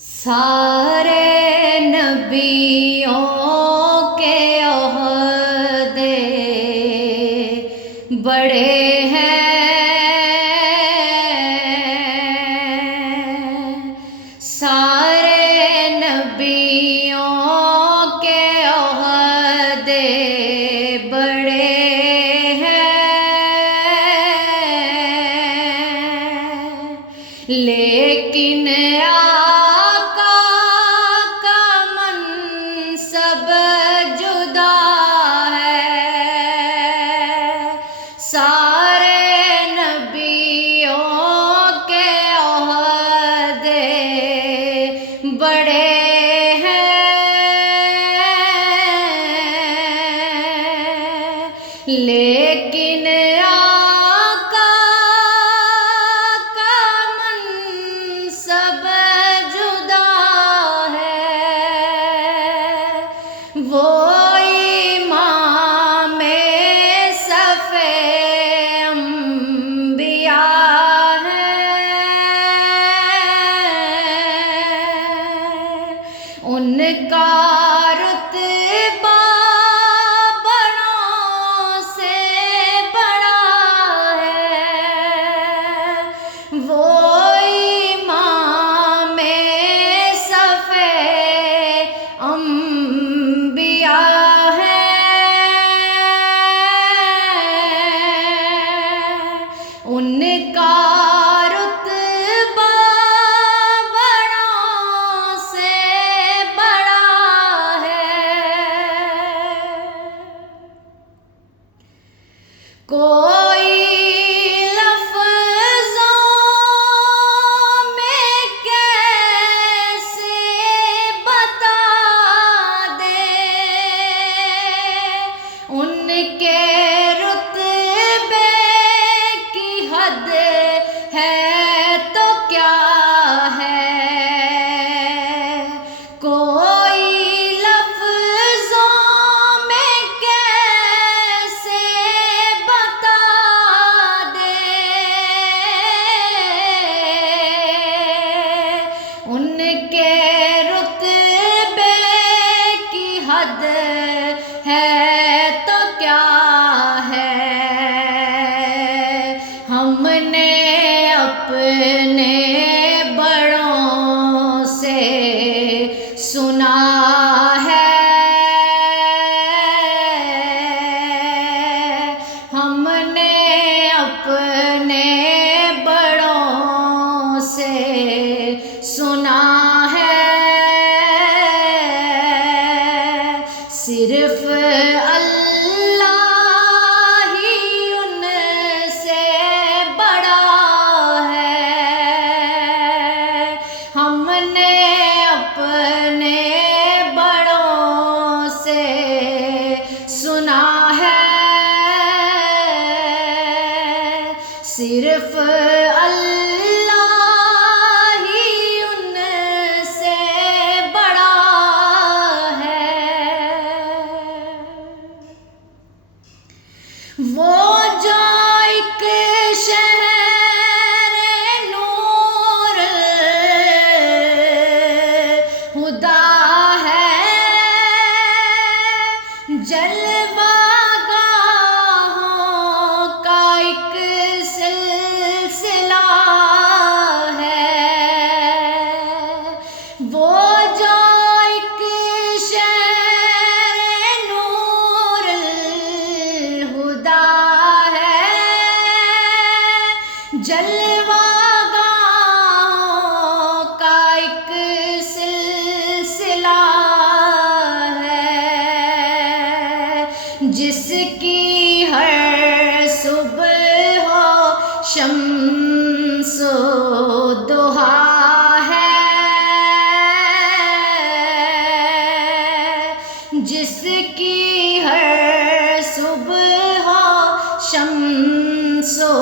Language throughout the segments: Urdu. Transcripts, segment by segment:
سارے نبیوں کے عہدے بڑے ہیں، سارے نبیوں کے عہدے بڑے ہیں، لیکن سارے نبیوں کے عہدے بڑے ہیں، لیکن آقا کا منصب جدا ہے، وہ ان کا رتبہ بڑوں سے بڑا ہے، وہ امام صف انبیاء ہے، ان کا کوئی لفظوں میں کیسے بتا دے، ان کے رتبے کی حد ہے تو کیا ہے، کوئی لفظوں میں کیسے ان کے رتبے کی حد ہے تو کیا ہے، ہم نے اپنے بڑوں سے سنا ہے، ہم نے اپنے بڑوں سے سنا ہے، صرف اللہ ہی ان سے بڑا ہے، ہم نے اپنے بڑوں سے سنا ہے، صرف اللہ ہی ان سے بڑا ہے، وہ جو ایک شہر نور خدا ہے، جلوہ گاہوں کا ایک سلسلہ ہے، وہ جو ایک شہر نور خدا ہے، جلوہ گاہوں کا ایک سلسلہ ہے، جس کی ہر صبح ہو شمس و ضحیٰ ہے، جس کی ہر صبح ہو شمس و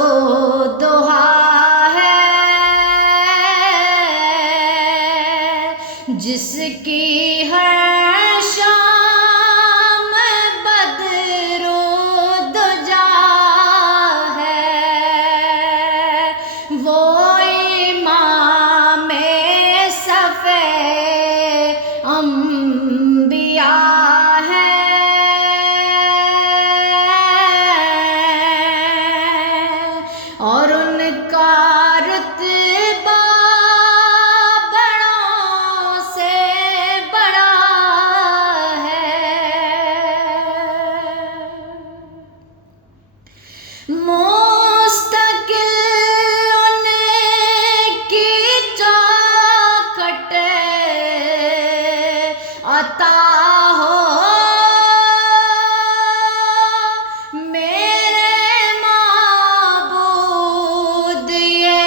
ضحیٰ ہے، جس کی ہر شام بدر و دجا ہے، وہ امام صف عطا ہو میرے معبود، یہ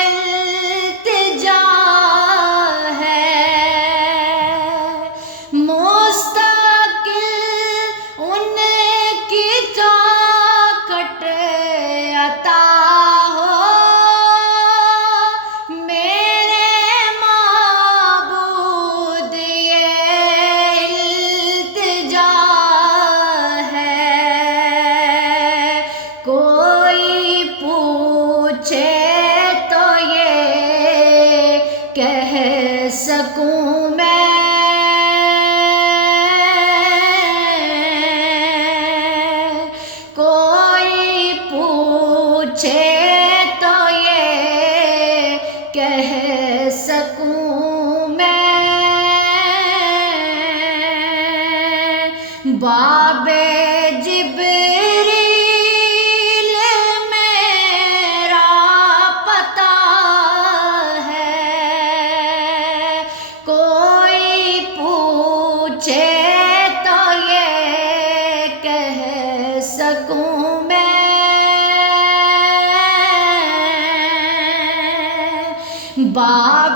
التجا ہے مستقل ان کی چاکٹ عطا ہو میرے معبود، یہ التجا ہے کوئی پوچھے تو یہ کہہ سکوں میں کوئی پوچھے تو یہ کہہ سکوں میں باب جبریل میرا پتہ ہے کوئی پوچھے تو یہ کہہ سکوں میں باب